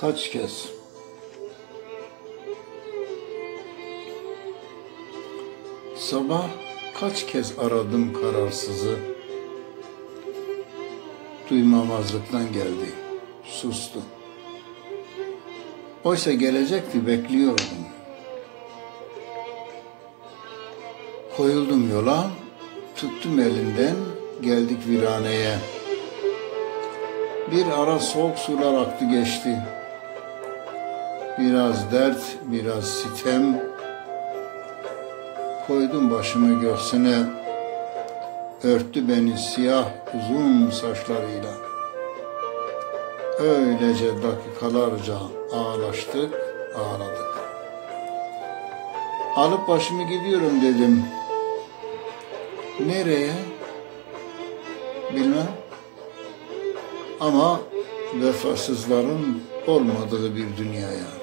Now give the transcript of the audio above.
Kaç kez sabah kaç kez aradım kararsızı, duymamazlıktan geldi, sustu. Oysa gelecekti, bekliyordum. Koyuldum yola, tuttum elinden, geldik viraneye. Bir ara soğuk sular aktı geçti. Biraz dert, biraz sitem. Koydum başımı göğsüne, örttü beni siyah uzun saçlarıyla. Öylece dakikalarca ağlaştık, ağladık. Alıp başımı gidiyorum dedim. Nereye? Bilmem. Ama vefasızların olmadığı bir dünyaya.